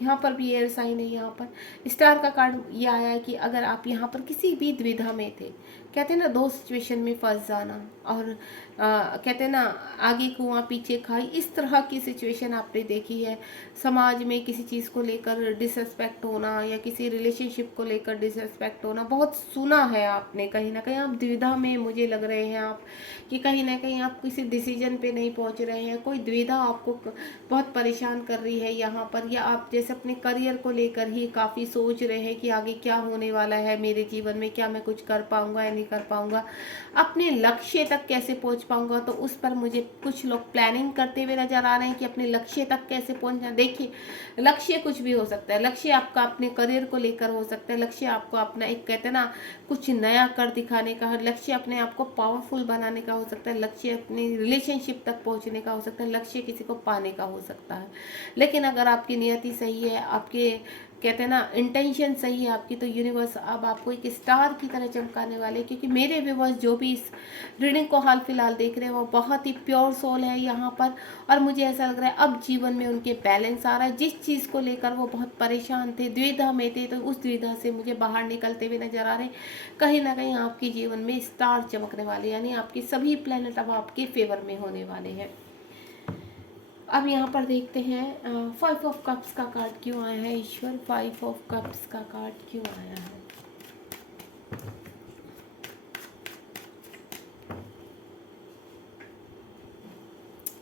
यहाँ पर भी एयर साइन है। यहाँ पर स्टार का कार्ड ये आया है कि अगर आप यहाँ पर किसी भी दुविधा में थे, कहते हैं ना दो सिचुएशन में फंस जाना, और कहते हैं ना आगे कुआं पीछे खाई, इस तरह की सिचुएशन आपने देखी है। समाज में किसी चीज़ को लेकर डिसरिस्पेक्ट होना, या किसी रिलेशनशिप को लेकर डिसरिस्पेक्ट होना बहुत सुना है आपने। कहीं ना कहीं आप दुविधा में मुझे लग रहे हैं आप, कि कहीं ना कहीं आप किसी डिसीजन पे नहीं पहुंच रहे हैं, कोई दुविधा आपको बहुत परेशान कर रही है यहाँ पर, या आप जैसे अपने करियर को लेकर ही काफ़ी सोच रहे हैं कि आगे क्या होने वाला है मेरे जीवन में, क्या मैं कुछ कर पाऊंगा या नहीं कर पाऊंगा, अपने लक्ष्य तक कैसे पहुंच पाऊंगा। तो उस पर मुझे कुछ लोग प्लानिंग करते हुए नजर आ रहे हैं कि अपने लक्ष्य तक कैसे पहुंचना। देखिए लक्ष्य कुछ भी हो सकता है, लक्ष्य आपका अपने करियर को लेकर हो सकता है, लक्ष्य आपको अपना एक कहते हैं ना कुछ नया कर दिखाने का, लक्ष्य अपने आप को पावरफुल बनाने का हो सकता है, लक्ष्य अपनी रिलेशनशिप तक पहुंचने का हो सकता है, लक्ष्य किसी को पाने का हो सकता है। लेकिन अगर आपकी नियति सही है, आपके कहते हैं ना इंटेंशन सही है आपकी, तो यूनिवर्स अब आपको एक स्टार की तरह चमकाने वाले। क्योंकि मेरे व्यूवर्स जो भी इस रीडिंग को हाल फिलहाल देख रहे हैं, वो बहुत ही प्योर सोल है यहाँ पर, और मुझे ऐसा लग रहा है अब जीवन में उनके बैलेंस आ रहा है। जिस चीज़ को लेकर वो बहुत परेशान थे, द्विधा में थे, तो उस द्विधा से मुझे बाहर निकलते हुए नजर आ रहे हैं। कहीं ना कहीं आपके जीवन में स्टार चमकने वाले, यानी आपके सभी प्लैनेट अब आपके फेवर में होने वाले हैं। अब यहाँ पर देखते हैं 5 ऑफ कप्स का कार्ड क्यों आया है ईश्वर, 5 ऑफ कप्स का कार्ड क्यों आया है।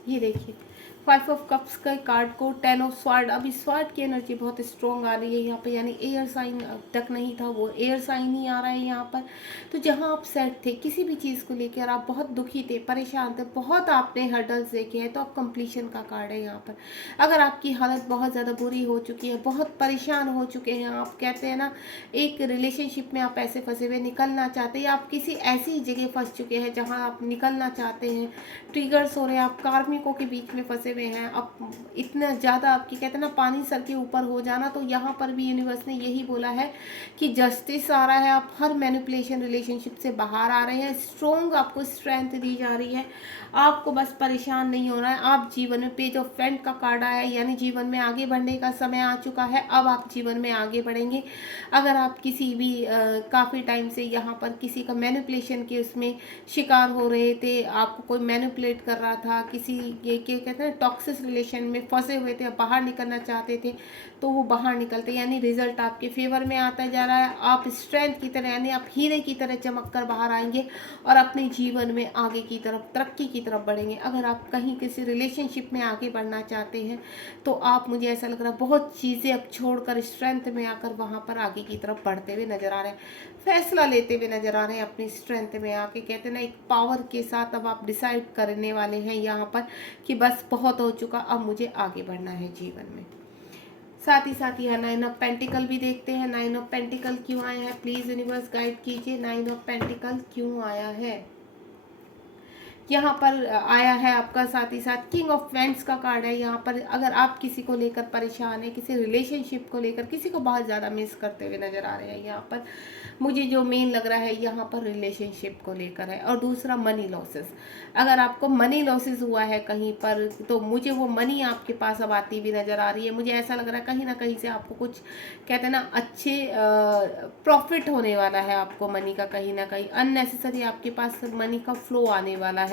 ये देखिए फाइव ऑफ कप्स के कार्ड को, 10 ऑफ स्वार्ड। अभी स्वार्ड की एनर्जी बहुत स्ट्रॉन्ग आ रही है यहाँ पे, यानी एयर साइन तक नहीं था वो एयर साइन ही आ रहा है यहाँ पर। तो जहाँ आप सेट थे किसी भी चीज़ को लेकर, आप बहुत दुखी थे, परेशान थे, बहुत आपने हर्डल्स देखे हैं, तो अब कंप्लीशन का कार्ड है यहाँ पर। अगर आपकी हालत बहुत ज़्यादा बुरी हो चुकी है, बहुत परेशान हो चुके हैं आप, कहते हैं ना एक रिलेशनशिप में आप ऐसे फंसे हुए, निकलना चाहते हैं, आप किसी ऐसी जगह फंस चुके हैं जहाँ आप निकलना चाहते हैं, ट्रिगर्स हो रहे हैं, आप कार्मिकों के बीच में फंसे हुए हैं, अब इतना ज़्यादा आपकी कहते हैं ना पानी सर के ऊपर हो जाना। तो यहाँ पर भी यूनिवर्स ने यही बोला है कि जस्टिस आ रहा है, आप हर मैनिपुलेशन रिलेशनशिप से बाहर आ रहे हैं, स्ट्रॉन्ग आपको स्ट्रेंथ दी जा रही है, आपको बस परेशान नहीं होना है। आप जीवन में पेज ऑफ फ्रेंड का कार्ड आया है, यानी जीवन में आगे बढ़ने का समय आ चुका है, अब आप जीवन में आगे बढ़ेंगे। अगर आप किसी भी काफ़ी टाइम से यहाँ पर किसी का मैनिपुलेशन के उसमें शिकार हो रहे थे, आपको कोई मैनिपुलेट कर रहा था, किसी ये क्या कहते हैं टॉक्सिक रिलेशन में फंसे हुए थे, बाहर निकलना चाहते थे, तो वो बाहर निकलते, यानी रिजल्ट आपके फेवर में आता जा रहा है। आप स्ट्रेंथ की तरह यानी आप हीरे की तरह चमक कर बाहर आएंगे और अपने जीवन में आगे की तरफ तरक्की की तरफ बढ़ेंगे। अगर आप कहीं किसी रिलेशनशिप में आगे बढ़ना चाहते हैं तो आप, मुझे ऐसा लग रहा है, बहुत चीज़ें अब छोड़कर स्ट्रेंथ में आकर वहाँ पर आगे की तरफ बढ़ते हुए नजर आ रहे हैं, फैसला लेते हुए नजर आ रहे हैं अपनी स्ट्रेंथ में आके। कहते हैं ना एक पावर के साथ अब आप डिसाइड करने वाले हैं यहाँ पर कि बस बहुत हो चुका, अब मुझे आगे बढ़ना है जीवन में। साथ ही साथ यहाँ 9 ऑफ पेंटिकल भी देखते हैं। 9 ऑफ पेंटिकल क्यों आया है, प्लीज यूनिवर्स गाइड कीजिए। 9 ऑफ पेंटिकल क्यों आया है यहाँ पर आया है आपका। साथ ही साथ किंग ऑफ वेंट्स का कार्ड है यहाँ पर। अगर आप किसी को लेकर परेशान है, किसी रिलेशनशिप को लेकर किसी को बहुत ज़्यादा मिस करते हुए नजर आ रहे हैं यहाँ पर, मुझे जो मेन लग रहा है यहाँ पर रिलेशनशिप को लेकर है। और दूसरा मनी लॉसेस, अगर आपको मनी लॉसेस हुआ है कहीं पर, तो मुझे वो मनी आपके पास अब आती भी नज़र आ रही है। मुझे ऐसा लग रहा है कहीं ना कहीं से आपको कुछ कहते हैं ना अच्छे प्रॉफिट होने वाला है आपको मनी का, कहीं ना कहीं अननेसेसरी आपके पास मनी का फ्लो आने वाला है।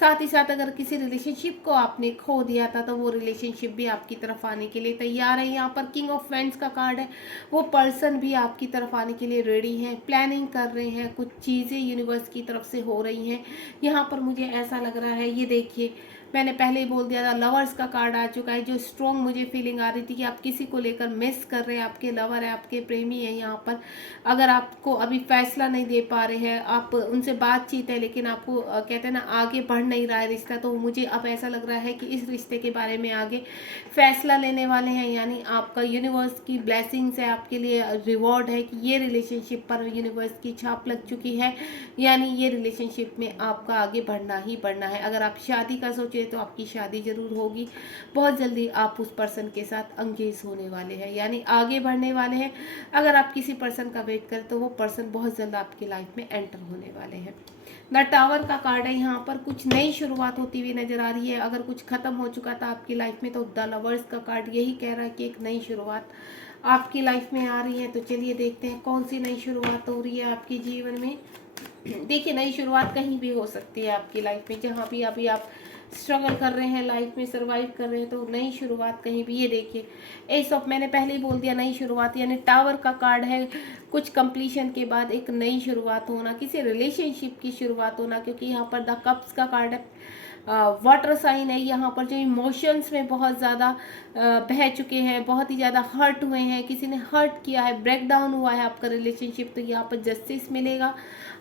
साथ ही साथ अगर किसी रिलेशनशिप को आपने खो दिया था तो वो रिलेशनशिप भी आपकी तरफ आने के लिए तैयार है। यहाँ पर किंग ऑफ वेंट्स का कार्ड है, वो पर्सन भी आपकी तरफ आने के लिए रेडी हैं, प्लानिंग कर रहे हैं, कुछ चीज़ें यूनिवर्स की तरफ से हो रही हैं यहाँ पर। मुझे ऐसा लग रहा है, ये देखिए मैंने पहले ही बोल दिया था, लवर्स का कार्ड आ चुका है। जो स्ट्रॉन्ग मुझे फीलिंग आ रही थी कि आप किसी को लेकर मिस कर रहे हैं, आपके लवर है, आपके प्रेमी है यहाँ पर। अगर आपको अभी फैसला नहीं दे पा रहे हैं, आप उनसे बातचीत है लेकिन आपको कहते हैं ना आगे बढ़ नहीं रहा है रिश्ता, तो मुझे अब ऐसा लग रहा है कि इस रिश्ते के बारे में आगे फैसला लेने वाले हैं। यानी आपका यूनिवर्स की ब्लेसिंग्स है आपके लिए, रिवॉर्ड है कि ये रिलेशनशिप पर यूनिवर्स की छाप लग चुकी है, यानी ये रिलेशनशिप में आपका आगे बढ़ना ही बढ़ना है। अगर आप शादी का सोचे तो आपकी शादी जरूर होगी, बहुत जल्दी आप उस पर्सन के साथ एंगेज होने वाले हैं, यानी आगे बढ़ने वाले हैं। अगर आप किसी पर्सन का वेट करें तो वो पर्सन बहुत जल्द आपकी लाइफ में एंटर होने वाले हैं। द टावर का कार्ड है यहाँ पर, कुछ नई शुरुआत होती हुई नजर आ रही है। अगर कुछ खत्म हो चुका था आपकी लाइफ में तो द लवर्स का कार्ड यही कह रहा है कि एक नई शुरुआत आपकी लाइफ में आ रही है। तो चलिए देखते हैं कौन सी नई शुरुआत हो रही है आपके जीवन में। देखिए नई शुरुआत कहीं भी हो सकती है आपकी लाइफ में, जहाँ भी अभी आप स्ट्रगल कर रहे हैं लाइफ में, सरवाइव कर रहे हैं, तो नई शुरुआत कहीं भी। ये देखिए एस ऑफ, मैंने पहले ही बोल दिया नई शुरुआत, यानी टावर का कार्ड है, कुछ कंप्लीशन के बाद एक नई शुरुआत होना, किसी रिलेशनशिप की शुरुआत होना, क्योंकि यहाँ पर द कप्स का कार्ड है, वाटर साइन है यहाँ पर, जो इमोशंस में बहुत ज़्यादा बह चुके हैं, बहुत ही ज़्यादा हर्ट हुए हैं, किसी ने हर्ट किया है, ब्रेक डाउन हुआ है आपका रिलेशनशिप, तो यहाँ पर जस्टिस मिलेगा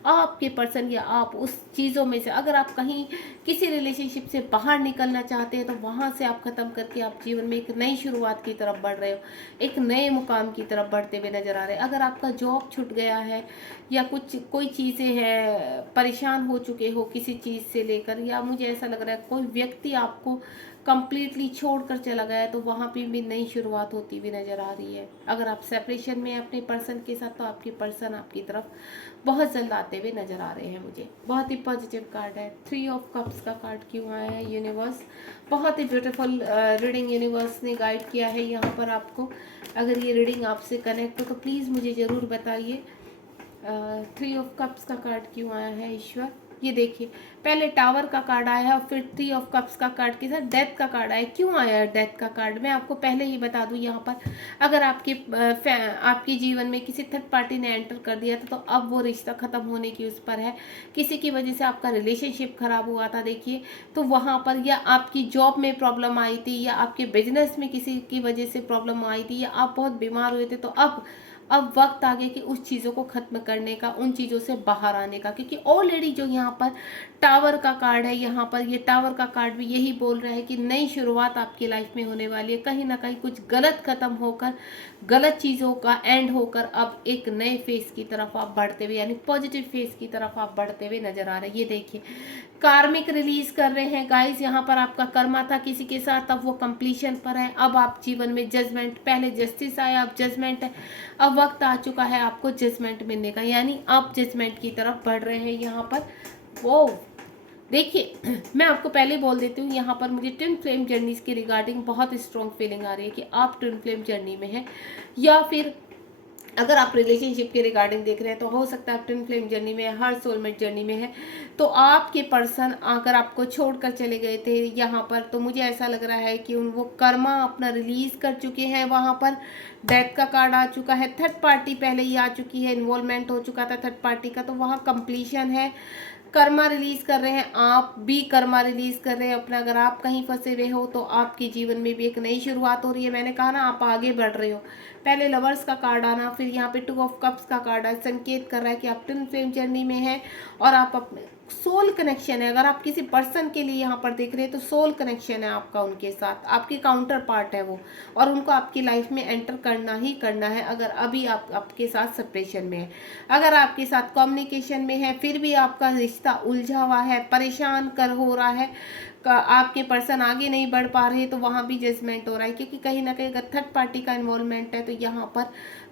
आपके पर्सन या आप उस चीज़ों में से। अगर आप कहीं किसी रिलेशनशिप से बाहर निकलना चाहते हैं तो वहाँ से आप ख़त्म करके आप जीवन में एक नई शुरुआत की तरफ बढ़ रहे हो, एक नए मुकाम की तरफ बढ़ते हुए नज़र आ रहे हैं। अगर आपका जॉब छूट गया है या कुछ कोई चीज़ें हैं, परेशान हो चुके हो किसी चीज़ से लेकर, या मुझे ऐसा लग रहा है कोई व्यक्ति आपको कंप्लीटली छोड़कर चला गया है, तो वहाँ पे भी नई शुरुआत होती हुई नज़र आ रही है। अगर आप सेपरेशन में अपने पर्सन के साथ, तो आपके पर्सन आपकी तरफ बहुत जल्द आते हुए नज़र आ रहे हैं। मुझे बहुत ही पॉजिटिव कार्ड है। 3 ऑफ कप्स का कार्ड क्यों आया है यूनिवर्स, बहुत ही ब्यूटीफुल रीडिंग यूनिवर्स ने गाइड किया है यहाँ पर आपको। अगर ये रीडिंग आपसे कनेक्ट हो तो प्लीज़ मुझे ज़रूर बताइए। 3 ऑफ कप्स का कार्ड क्यों आया है ईश्वर। ये देखिए, पहले टावर का कार्ड आया है और फिर 3 ऑफ कप्स का कार्ड के साथ डेथ का कार्ड आया। क्यों आया है डेथ का कार्ड, मैं आपको पहले ही बता दूं। यहाँ पर अगर आपके जीवन में किसी थर्ड पार्टी ने एंटर कर दिया था, तो अब वो रिश्ता खत्म होने की उस पर है। किसी की वजह से आपका रिलेशनशिप खराब हुआ था देखिए, तो वहाँ पर, या आपकी जॉब में प्रॉब्लम आई थी, या आपके बिजनेस में किसी की वजह से प्रॉब्लम आई थी, या आप बहुत बीमार हुए थे, तो अब वक्त आ गया कि उस चीज़ों को ख़त्म करने का, उन चीज़ों से बाहर आने का। क्योंकि ऑलरेडी जो यहाँ पर टावर का कार्ड है, यहाँ पर ये टावर का कार्ड भी यही बोल रहा है कि नई शुरुआत आपकी लाइफ में होने वाली है। कहीं ना कहीं कुछ गलत ख़त्म होकर, गलत चीज़ों का एंड होकर अब एक नए फेस की तरफ आप बढ़ते हुए, यानी पॉजिटिव फेस की तरफ आप बढ़ते हुए नजर आ रहे हैं। ये देखिए, कार्मिक रिलीज कर रहे हैं गाइस। यहाँ पर आपका कर्मा था किसी के साथ, अब वो कंप्लीशन पर है। अब आप जीवन में जजमेंट, पहले जस्टिस आया, अब जजमेंट है। अब वक्त आ चुका है आपको जजमेंट मिलने का, यानी आप जजमेंट की तरफ बढ़ रहे हैं यहाँ पर। वो देखिए, मैं आपको पहले बोल देती हूँ, यहाँ पर मुझे ट्विन फ्लेम जर्नीज के रिगार्डिंग बहुत स्ट्रॉन्ग फीलिंग आ रही है कि आप ट्विन फ्लेम जर्नी में हैं, या फिर अगर आप रिलेशनशिप के रिगार्डिंग देख रहे हैं तो हो सकता है आप ट्विन फ्लेम जर्नी में है, हर सोलमेट जर्नी में है। तो आपके पर्सन अगर आपको छोड़कर चले गए थे यहाँ पर, तो मुझे ऐसा लग रहा है कि वो कर्मा अपना रिलीज कर चुके हैं। वहाँ पर डेथ का कार्ड आ चुका है, थर्ड पार्टी पहले ही आ चुकी है, इन्वॉल्वमेंट हो चुका था थर्ड पार्टी का, तो वहाँ कंप्लीशन है। कर्मा रिलीज कर रहे हैं, आप भी कर्मा रिलीज कर रहे हैं अपना। अगर आप कहीं फंसे हुए हो तो आपके जीवन में भी एक नई शुरुआत हो रही है। मैंने कहा ना, आप आगे बढ़ रहे हो। पहले लवर्स का कार्ड आना, फिर यहाँ पे 2 ऑफ कप्स का कार्ड है, संकेत कर रहा है कि आप ट्विन फ्लेम जर्नी में हैं और आप अपने सोल कनेक्शन है। अगर आप किसी पर्सन के लिए यहाँ पर देख रहे हैं तो सोल कनेक्शन है आपका उनके साथ, आपकी काउंटर पार्ट है वो, और उनको आपकी लाइफ में एंटर करना ही करना है। अगर अभी आप आपके साथ सेपरेशन में है, अगर आपके साथ कम्युनिकेशन में है, फिर भी आपका रिश्ता उलझा हुआ है, परेशान कर हो रहा है, आपके पर्सन आगे नहीं बढ़ पा रहे, तो वहाँ भी जजमेंट हो रहा है। क्योंकि कहीं ना कहीं अगर थर्ड पार्टी का इन्वॉल्वमेंट है तो यहाँ पर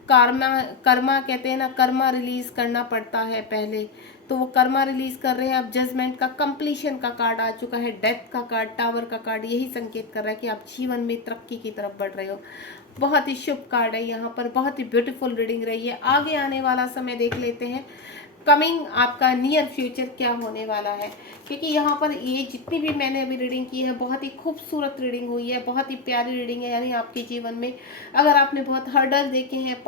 कर्मा कहते हैं ना, कर्मा रिलीज करना पड़ता है पहले, तो वो कर्मा रिलीज कर रहे हैं। अब जजमेंट का, कंप्लीशन का कार्ड आ चुका है, डेथ का कार्ड, टावर का कार्ड, यही संकेत कर रहा है कि आप जीवन में तरक्की की तरफ बढ़ रहे हो। बहुत ही शुभ कार्ड है यहाँ पर, बहुत ही ब्यूटीफुल रीडिंग रही है। आगे आने वाला समय देख लेते हैं, कमिंग आपका नियर फ्यूचर क्या होने वाला है। क्योंकि यहाँ पर ये जितनी भी मैंने अभी रीडिंग की है, बहुत ही खूबसूरत रीडिंग हुई है, बहुत ही प्यारी रीडिंग है। यानी आपके जीवन में अगर आपने बहुत हर्डल देखे हैं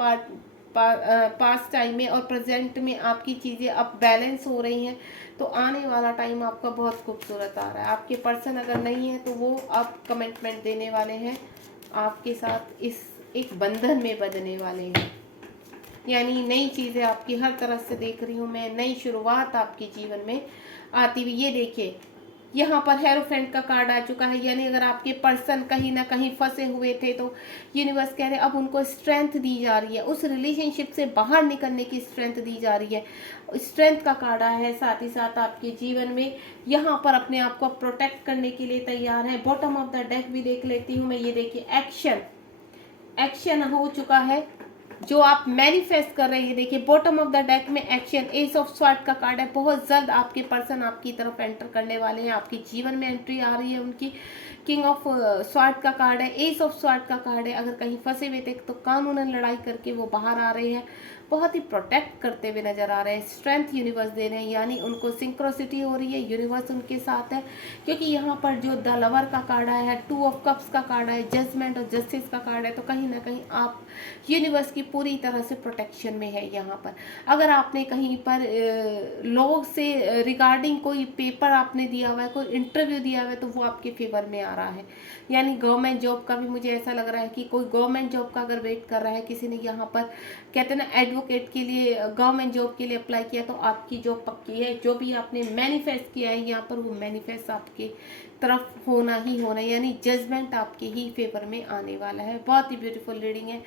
पास्ट टाइम में और प्रेजेंट में, आपकी चीज़ें अब बैलेंस हो रही हैं, तो आने वाला टाइम आपका बहुत खूबसूरत आ रहा है। आपके पर्सन अगर नहीं है तो वो अब कमिटमेंट देने वाले हैं आपके साथ, इस एक बंधन में बंधने वाले हैं। यानी नई चीज़ें आपकी हर तरह से देख रही हूँ मैं, नई शुरुआत आपके जीवन में आती हुई। ये देखिए, यहाँ पर हेरोफेंट का कार्ड आ चुका है। यानी अगर आपके पर्सन कहीं ना कहीं फंसे हुए थे, तो यूनिवर्स कह रहे हैं अब उनको स्ट्रेंथ दी जा रही है, उस रिलेशनशिप से बाहर निकलने की स्ट्रेंथ दी जा रही है। स्ट्रेंथ का कार्ड आया है, साथ ही साथ आपके जीवन में यहाँ पर अपने आप को प्रोटेक्ट करने के लिए तैयार है। बॉटम ऑफ द डेक भी देख लेती हूँ मैं। ये देखिए, एक्शन हो चुका है जो आप मैनिफेस्ट कर रहे हैं। देखिए, बॉटम ऑफ द डेक में एक्शन, एस ऑफ स्वॉर्ड का कार्ड है। बहुत जल्द आपके पर्सन आपकी तरफ एंटर करने वाले हैं, आपके जीवन में एंट्री आ रही है उनकी। किंग ऑफ स्वॉर्ड का कार्ड है, एस ऑफ स्वॉर्ड का कार्ड है। अगर कहीं फंसे हुए थे तो कानूनन लड़ाई करके वो बाहर आ रहे हैं, बहुत ही प्रोटेक्ट करते हुए नजर आ रहे हैं। स्ट्रेंथ यूनिवर्स दे रहे हैं, यानी उनको सिंक्रोसिटी हो रही है, यूनिवर्स उनके साथ है। क्योंकि यहाँ पर जो द लवर का कार्ड आया है, 2 ऑफ कप्स का कार्ड है, जजमेंट और जस्टिस का कार्ड है, तो कहीं ना कहीं आप यूनिवर्स की पूरी तरह से प्रोटेक्शन में है। यहाँ पर अगर आपने कहीं पर लोग से रिगार्डिंग कोई पेपर आपने दिया हुआ है, कोई इंटरव्यू दिया हुआ है, तो वो आपके फेवर में आ रहा है। यानी गवर्नमेंट जॉब का भी मुझे ऐसा लग रहा है कि कोई गवर्नमेंट जॉब का अगर वेट कर रहा है किसी ने, यहाँ पर कहते हैं ना एडवोकेट के लिए, गवर्नमेंट जॉब के लिए अप्लाई किया, तो आपकी जॉब पक्की है। जो भी आपने मैनिफेस्ट किया है यहाँ पर, वो मैनिफेस्ट आपके तरफ होना ही होना है। यानी जजमेंट आपके ही फेवर में आने वाला है। बहुत ही ब्यूटीफुल रीडिंग है।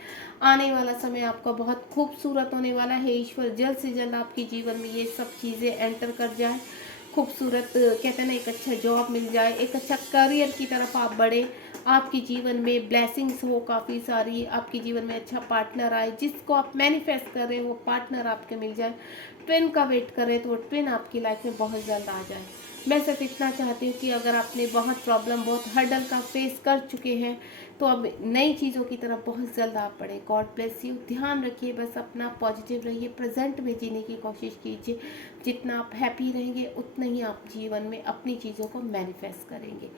आने वाला समय आपका बहुत खूबसूरत होने वाला है। ईश्वर जल्द से जल्द आपके जीवन में ये सब चीज़ें एंटर कर जाए। खूबसूरत कहते हैं ना, एक अच्छा जॉब मिल जाए, एक अच्छा करियर की तरफ आप बढ़े, आपके जीवन में ब्लेसिंग्स हो काफ़ी सारी, आपके जीवन में अच्छा पार्टनर आए, जिसको आप मैनिफेस्ट कर रहे हो वो पार्टनर आपके मिल जाए। ट्विन का वेट कर रहे तो वो ट्विन आपकी लाइफ में बहुत जल्द आ जाए। मैं सिर्फ इतना चाहती हूँ कि अगर आपने बहुत प्रॉब्लम, बहुत हर्डल का फेस कर चुके हैं, तो अब नई चीज़ों की तरफ बहुत जल्द आप बढ़ें। God bless you. ध्यान रखिए, बस अपना पॉजिटिव रहिए, प्रेजेंट में जीने की कोशिश कीजिए। जितना आप हैप्पी रहेंगे उतना ही आप जीवन में अपनी चीज़ों को मैनिफेस्ट करेंगे।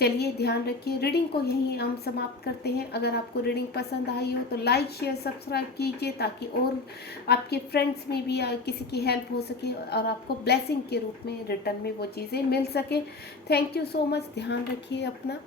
चलिए, ध्यान रखिए। रीडिंग को यहीं हम समाप्त करते हैं। अगर आपको रीडिंग पसंद आई हो तो लाइक शेयर सब्सक्राइब कीजिए, ताकि और आपके फ्रेंड्स में भी किसी की हेल्प हो सके और आपको ब्लेसिंग के रूप में रिटर्न में वो चीज़ें मिल सके। Thank you so much. ध्यान रखिए अपना।